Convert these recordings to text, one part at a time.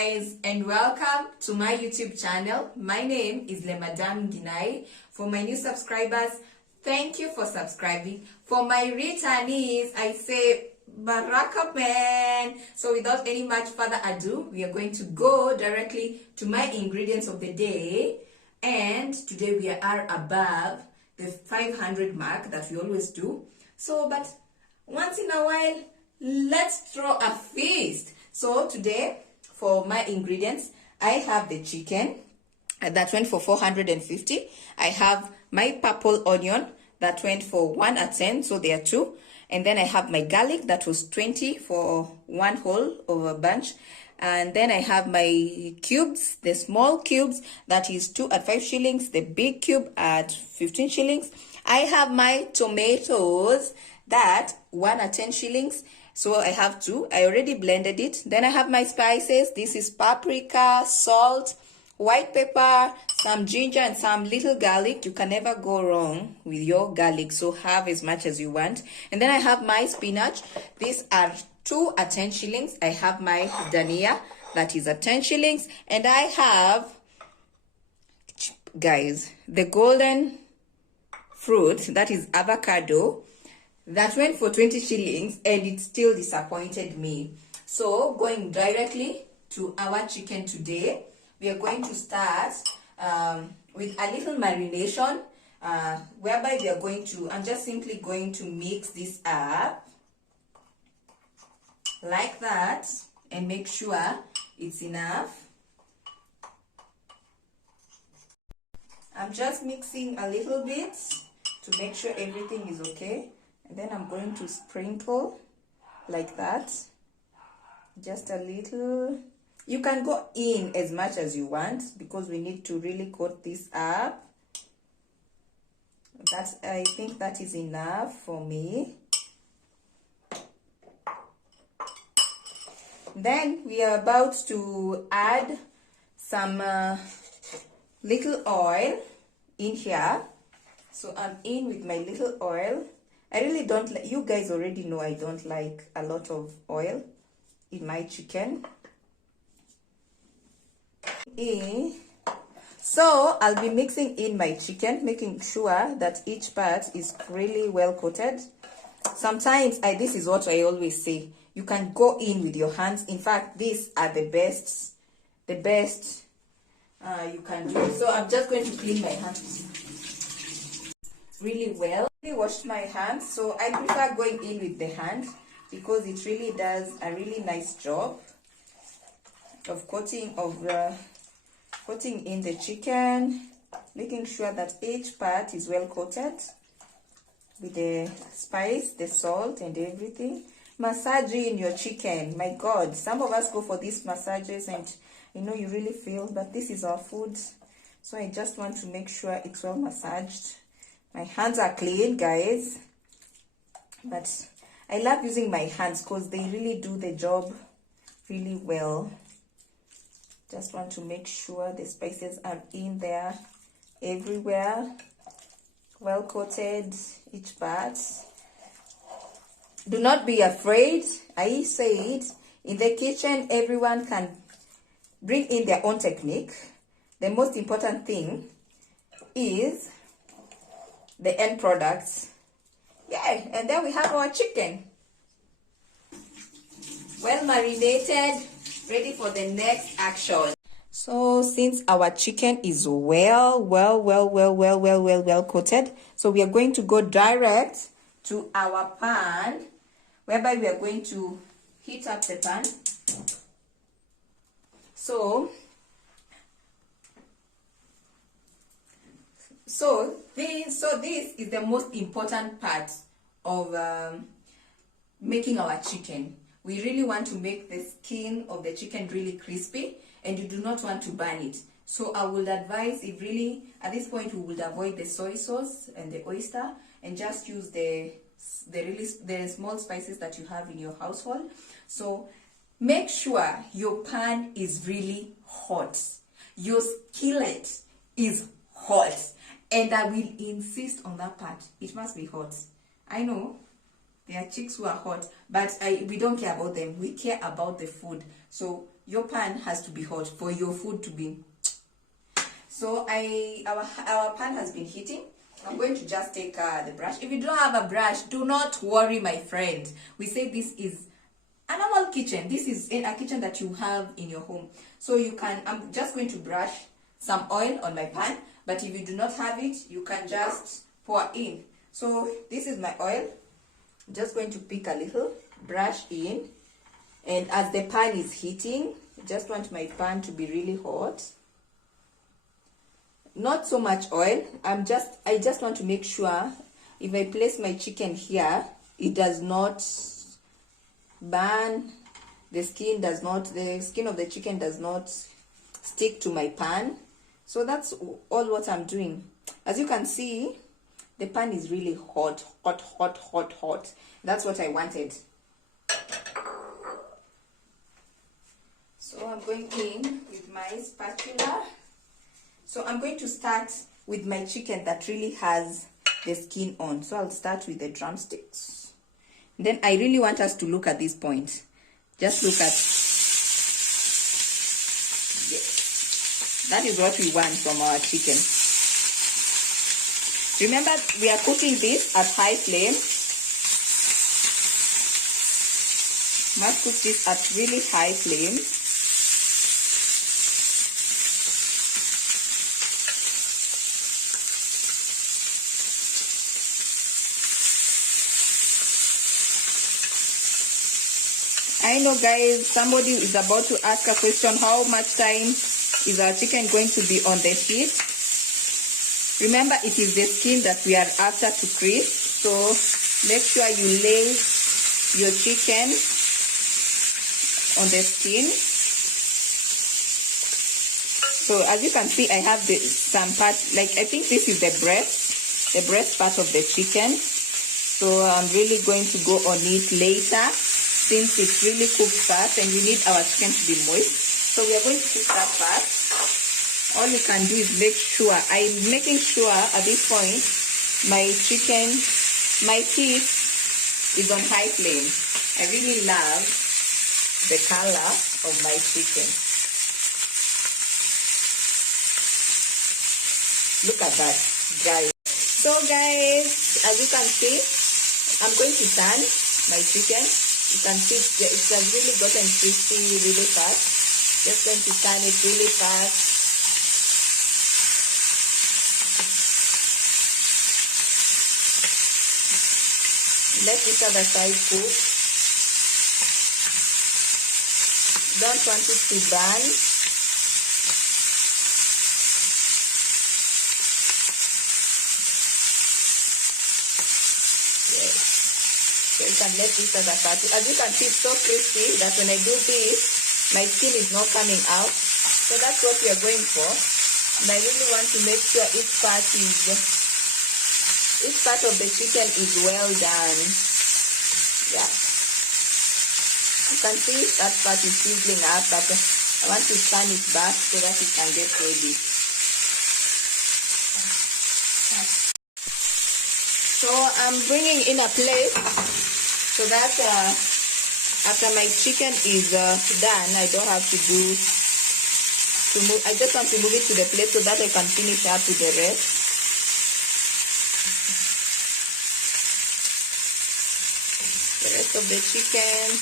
guys, and welcome to my YouTube channel. My name is Madam Ginai. For my new subscribers, thank you for subscribing. For my returnees, I say Baraka man. So without any much further ado, we are going to go directly to my ingredients of the day. And today we are above the 500 mark that we always do. So, but once in a while, let's throw a feast. So today, for my ingredients, I have the chicken that went for 450. I have my purple onion that went for 1 at 10, so there are 2. And then I have my garlic that was 20 for 1 whole of a bunch. And then I have my cubes, the small cubes, that is 2 at 5 shillings, the big cube at 15 shillings. I have my tomatoes that 1 at 10 shillings. So I have 2. I already blended it. Then I have my spices. This is paprika, salt, white pepper, some ginger, and some little garlic. You can never go wrong with your garlic, so have as much as you want. And then I have my spinach. These are 2 at 10 shillings. I have my dania, that is at 10 shillings. And I have, guys, the golden fruit, that is avocado, that went for 20 shillings, and it still disappointed me. So going directly to our chicken today, we are going to start with a little marination, whereby we are going to, I'm just simply going to mix this up like that and make sure it's enough. I'm just mixing a little bit to make sure everything is okay. And then I'm going to sprinkle like that, just a little. You can go in as much as you want because we need to really coat this up. I think that is enough for me. Then we are about to add some little oil in here. So I'm in with my little oil. I really don't like, you guys already know I don't like a lot of oil in my chicken. So I'll be mixing in my chicken, making sure that each part is really well coated. Sometimes, this is what I always say, you can go in with your hands. In fact, these are the best you can do. So I'm just going to clean my hands really well. I washed my hands, so I prefer going in with the hand because it really does a really nice job of coating in the chicken, making sure that each part is well coated with the spice, the salt, and everything. Massaging your chicken, my God, some of us go for these massages and you know you really feel, but this is our food, so I just want to make sure it's well massaged. My hands are clean, guys, but I love using my hands because they really do the job really well. Just want to make sure the spices are in there everywhere, well coated, each part. Do not be afraid. I say it, in the kitchen everyone can bring in their own technique. The most important thing is the end products. Yeah, and then we have our chicken, well marinated, ready for the next action. So since our chicken is well coated, so we are going to go direct to our pan, whereby we are going to heat up the pan. So this is the most important part of making our chicken. We really want to make the skin of the chicken really crispy, and you do not want to burn it. So I would advise, if really at this point we would avoid the soy sauce and the oyster and just use the small spices that you have in your household. So make sure your pan is really hot, your skillet is hot, and I will insist on that part. It must be hot. I know There are chicks who are hot, but we don't care about them. We care about the food. So your pan has to be hot for your food to be. So our pan has been heating. I'm going to just take the brush. If you don't have a brush, do not worry, my friend. We say this is a normal kitchen. This is in a kitchen that you have in your home. So you can, I'm just going to brush some oil on my pan. But if you do not have it, you can just pour in. So this is my oil. I'm just going to pick a little, brush in. And as the pan is heating, I just want my pan to be really hot. Not so much oil. I just want to make sure if I place my chicken here, it does not burn. The skin of the chicken does not stick to my pan. So that's all what I'm doing. As you can see, the pan is really hot. That's what I wanted. So I'm going in with my spatula. So I'm going to start with my chicken that really has the skin on. So I'll start with the drumsticks. Then I really want us to look at this point. Just look at, yes, that is what we want from our chicken. Remember, we are cooking this at high flame. Must cook this at really high flame. I know, guys, somebody is about to ask a question, how much time is our chicken going to be on the heat? Remember, it is the skin that we are after to crisp. So make sure you lay your chicken on the skin. So as you can see, I have some part, like I think this is the breast part of the chicken. So I'm really going to go on it later, since it's really cooked fast and we need our chicken to be moist. So we are going to cook that part. All you can do is make sure, I'm making sure at this point, my chicken, my heat is on high flame. I really love the color of my chicken. Look at that, guys. So guys, as you can see, I'm going to turn my chicken. You can see it has really gotten crispy really fast. Just going to turn it really fast. Let this other side cook. Don't want it to burn. Yes. So you can let this other part. As you can see, it's so crispy that when I do this, my skin is not coming out. So that's what we are going for. And I really want to make sure each part of the chicken is well done. Yeah. You can see that part is sizzling up, but I want to turn it back so that it can get ready. So I'm bringing in a plate so that after my chicken is done, I don't have to move. I just want to move it to the plate so that I can finish up with the rest. The rest of the chicken.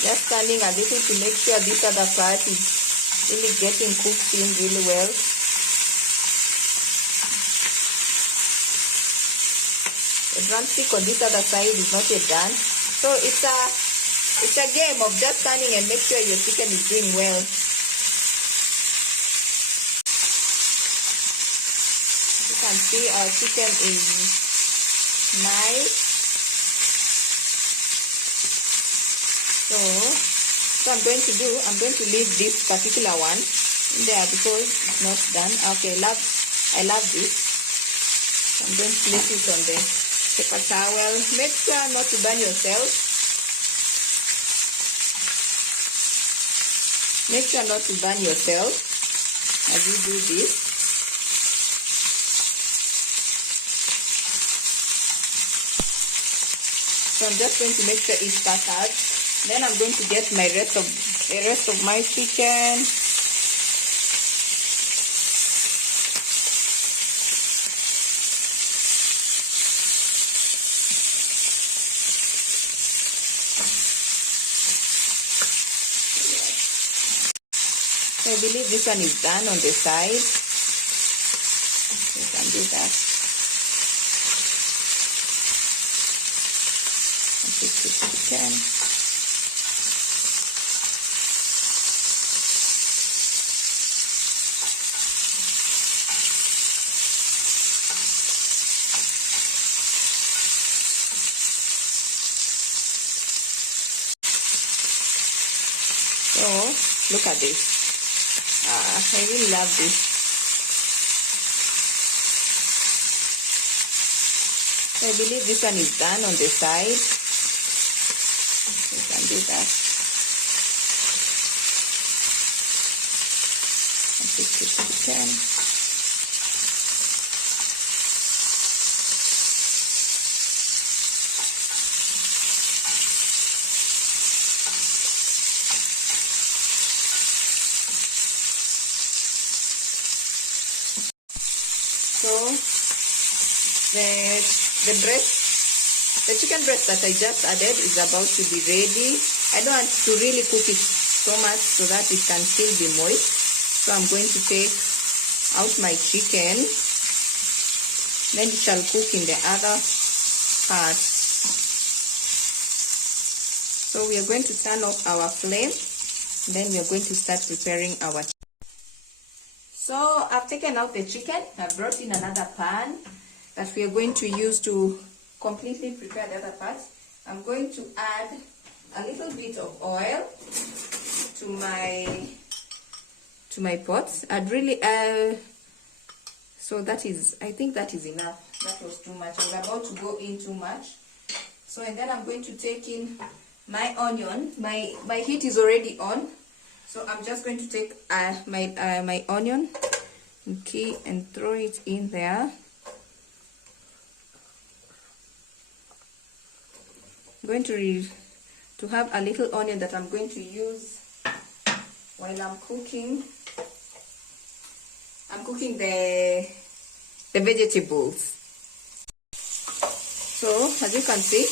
Just turning a little to make sure this other part is really getting cooked in really well. The drumstick on this other side is not yet done. So it's a game of just turning and make sure your chicken is doing well. You can see our chicken is nice. So what I'm going to do, I'm going to leave this particular one in there because it's not done. Okay, I love this. I'm going to place it on the paper towel. Make sure not to burn yourself. Make sure not to burn yourself as you do this. So I'm just going to make sure it's scattered. Then I'm going to get the rest of my chicken. So I believe this one is done on the side. You can do that. And put the chicken. So look at this. I really love this. So I believe this one is done on the side. You can do that. And put the chicken. So the chicken breast that I just added is about to be ready. I don't want to really cook it so much so that it can still be moist. So I'm going to take out my chicken. Then it shall cook in the other part. So we are going to turn off our flame. Then we are going to start preparing our chicken. So I've taken out the chicken. I've brought in another pan that we are going to use to completely prepare the other part. I'm going to add a little bit of oil to my pot. I'd really so that is, I think that is enough. That was too much. I was about to go in too much. So and then I'm going to take in my onion. My heat is already on. So I'm just going to take my onion, okay, and throw it in there. I'm going to have a little onion that I'm going to use while I'm cooking. I'm cooking the vegetables. So as you can see,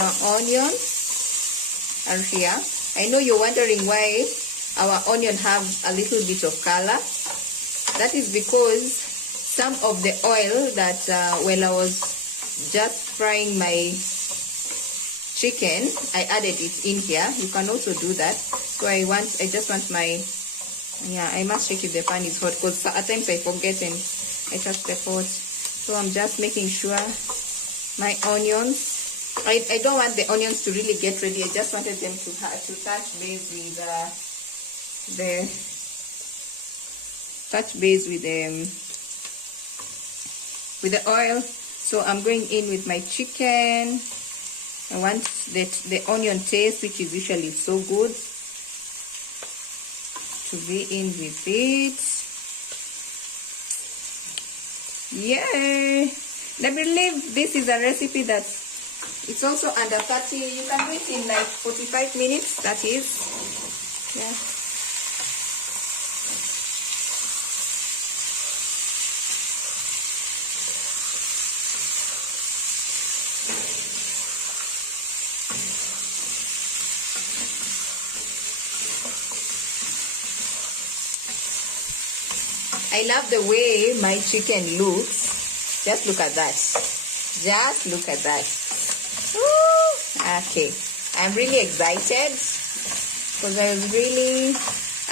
our onions are here. I know you're wondering why our onion have a little bit of color. That is because some of the oil that when I was just frying my chicken, I added it in here. You can also do that. So I just want my, yeah, I must check if the pan is hot because at times I forget and I touch the pot. So I'm just making sure my onions, I don't want the onions to really get ready. I just wanted them to touch base with the oil. So I'm going in with my chicken. I want the onion taste, which is usually so good, to be in with it. Yay! I believe this is a recipe that it's also under 30. You can do it in like 45 minutes, that is. Yeah. I love the way my chicken looks. Just look at that. Just look at that. Woo! Okay. I'm really excited because I was really,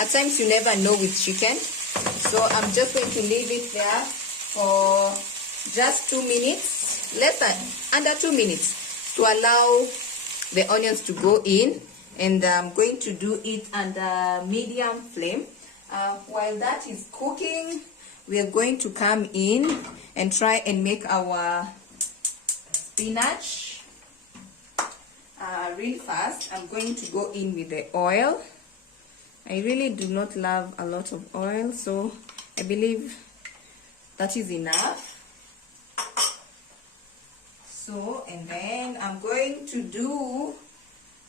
at times you never know with chicken. So I'm just going to leave it there for just 2 minutes, less than, under 2 minutes, to allow the onions to go in. And I'm going to do it under medium flame. While that is cooking, we are going to come in and try and make our spinach real fast. I'm going to go in with the oil. I really do not love a lot of oil, so I believe that is enough. So, and then I'm going to do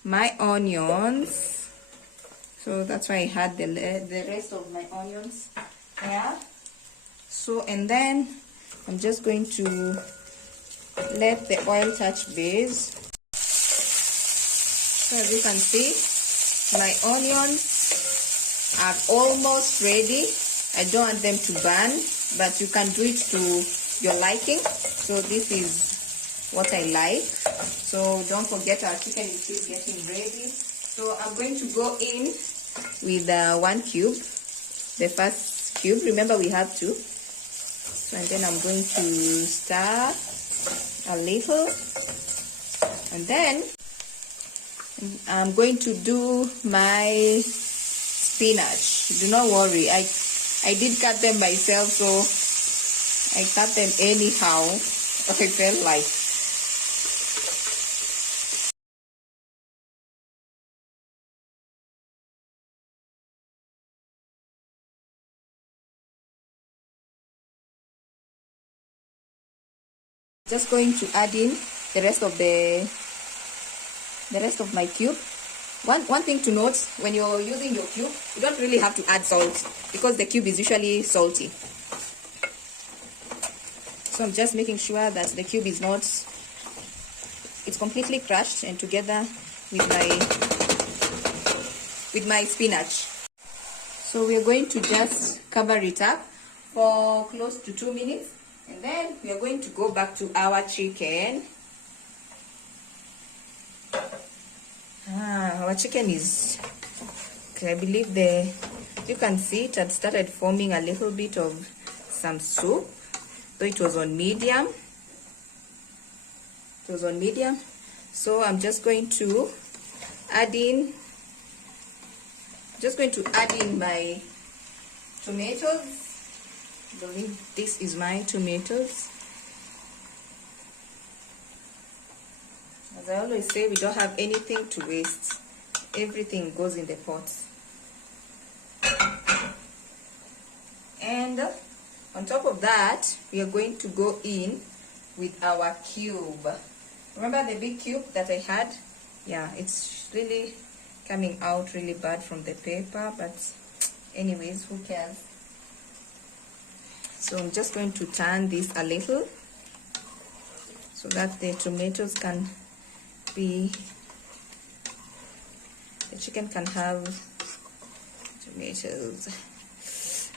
my onions. So that's why I had the rest of my onions. Yeah. So, and then I'm just going to let the oil touch base. So as you can see, my onions are almost ready. I don't want them to burn, but you can do it to your liking. So this is what I like. So don't forget, our chicken is still getting ready. So I'm going to go in with 1 cube, the first cube. Remember, we have 2. So, and then I'm going to stir a little, and then I'm going to do my spinach. Do not worry, I did cut them myself, so I cut them anyhow I felt like. Just going to add in the rest of my cube. One thing to note, when you're using your cube, you don't really have to add salt because the cube is usually salty. So I'm just making sure that the cube is not, it's completely crushed and together with my spinach. So we're going to just cover it up for close to 2 minutes, and then we are going to go back to our chicken. Our chicken is, okay, I believe you can see it had started forming a little bit of some soup, though it was on medium. It was on medium. So I'm just going to add in my tomatoes. I believe this is my tomatoes. As I always say, we don't have anything to waste. Everything goes in the pot. And on top of that, we are going to go in with our cube. Remember the big cube that I had? Yeah, it's really coming out really bad from the paper, but anyways, who cares? So I'm just going to turn this a little so that the tomatoes can be, the chicken can have tomatoes.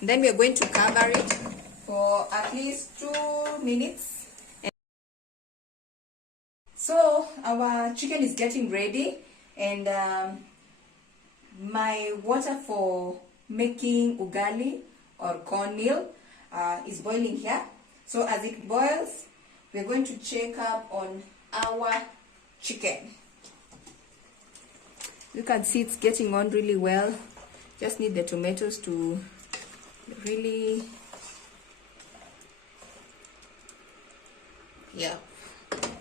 And then we are going to cover it for at least 2 minutes. So our chicken is getting ready, and my water for making ugali or cornmeal is boiling here. So as it boils, we're going to check up on our chicken. You can see it's getting on really well. Just need the tomatoes to really, yeah,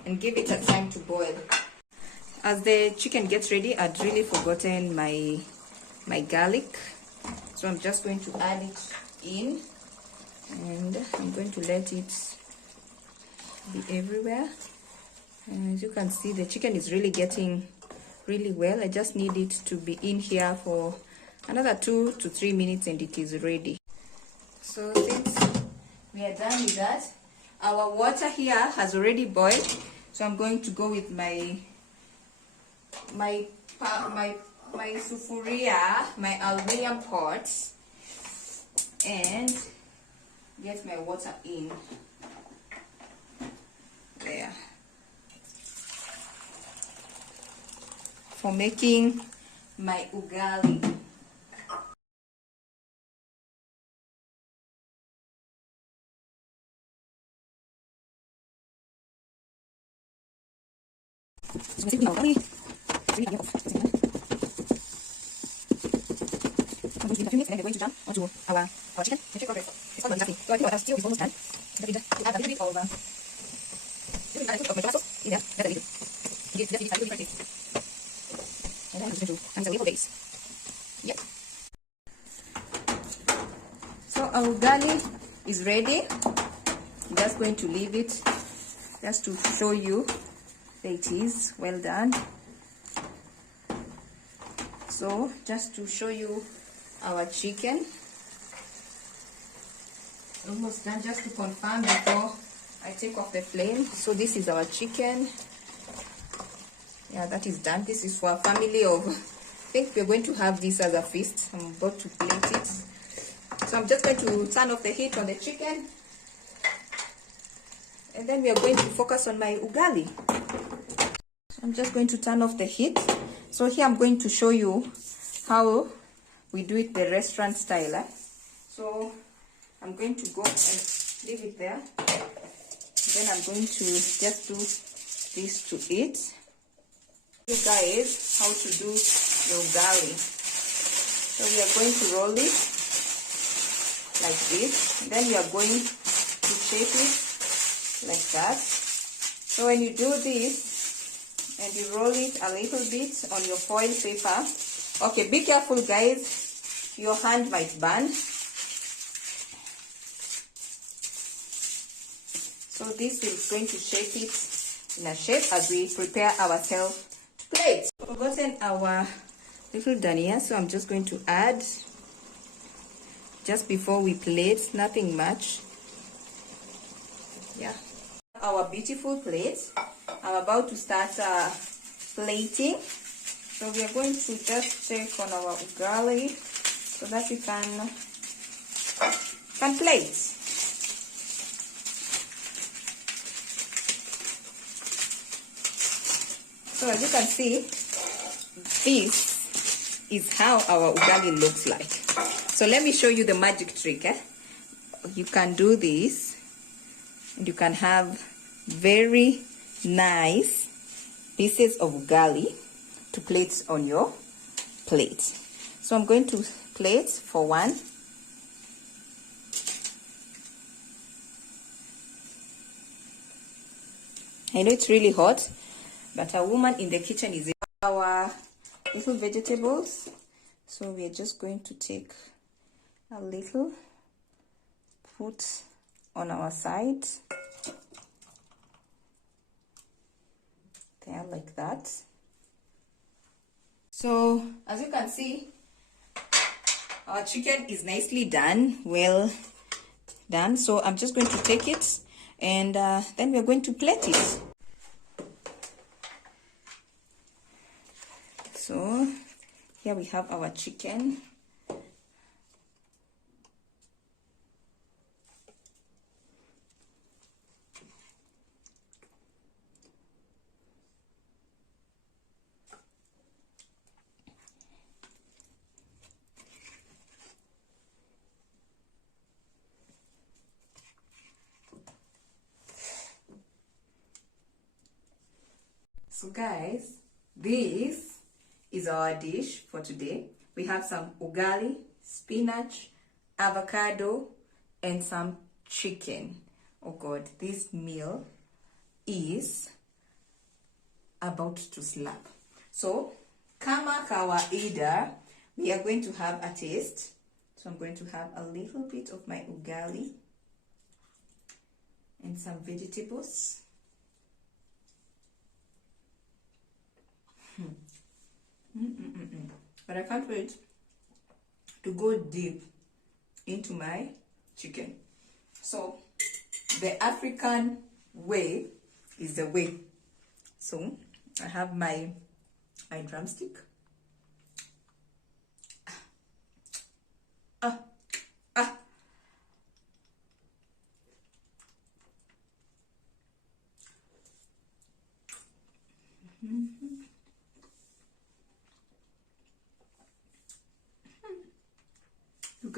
and give it a time to boil. As the chicken gets ready, I'd really forgotten my garlic, so I'm just going to add it in, and I'm going to let it be everywhere. And as you can see, the chicken is really getting really well. I just need it to be in here for another 2 to 3 minutes and it is ready. So since we are done with that, our water here has already boiled, so I'm going to go with my sufuria, my aluminium pot, and get my water in there for making my ugali. I'm going to leave it a few minutes and then we're going to jump onto our chicken and check progress. It's almost done. So I think our stew is almost done. Let me just add a little bit of my tomato sauce in there. Just a little. Just a little bit. And then I'm just going to add a little base. Yep. So our ugali is ready. I'm just going to leave it just to show you. There it is, well done. So just to show you our chicken, almost done, just to confirm before I take off the flame. So this is our chicken. Yeah, that is done. This is for a family of, I think we're going to have this as a feast. I'm about to plate it. So I'm just going to turn off the heat on the chicken, and then we are going to focus on my ugali. So I'm just going to turn off the heat. So here I'm going to show you how we do it the restaurant style. So I'm going to go and leave it there. Then I'm going to just do this to it. You guys, how to do your ugali. So we are going to roll it like this. And then we are going to shape it like that. So when you do this and you roll it a little bit on your foil paper, okay, be careful guys, your hand might burn. So this is going to shape it in a shape as we prepare ourselves to plate. Forgotten our little dania, so I'm just going to add just before we plate, nothing much. Yeah, our beautiful plate. I'm about to start plating. So we are going to just check on our ugali so that we can plate. So as you can see, this is how our ugali looks like. So let me show you the magic trick. You can do this and you can have very nice pieces of ugali to plate on your plate. So I'm going to plate for one. I know it's really hot, but a woman in the kitchen is our little vegetables. So we are just going to take a little, put on our side. There, like that. So as you can see, our chicken is nicely done, well done. So I'm just going to take it and then we're going to plate it. So here we have our chicken. So guys, this is our dish for today. We have some ugali, spinach, avocado, and some chicken. Oh God, this meal is about to slap. So, kama kawaida, we are going to have a taste. So I'm going to have a little bit of my ugali and some vegetables. But I can't wait to go deep into my chicken. So the African way is the way. So I have my drumstick. You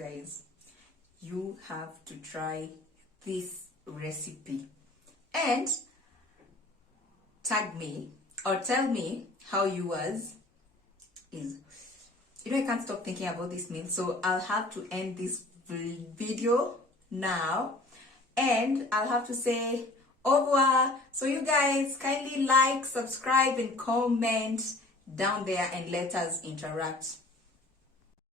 guys, you have to try this recipe and tag me or tell me how yours is. You know, I can't stop thinking about this meal, so I'll have to end this video now and I'll have to say au revoir. So you guys kindly like, subscribe and comment down there and let us interact.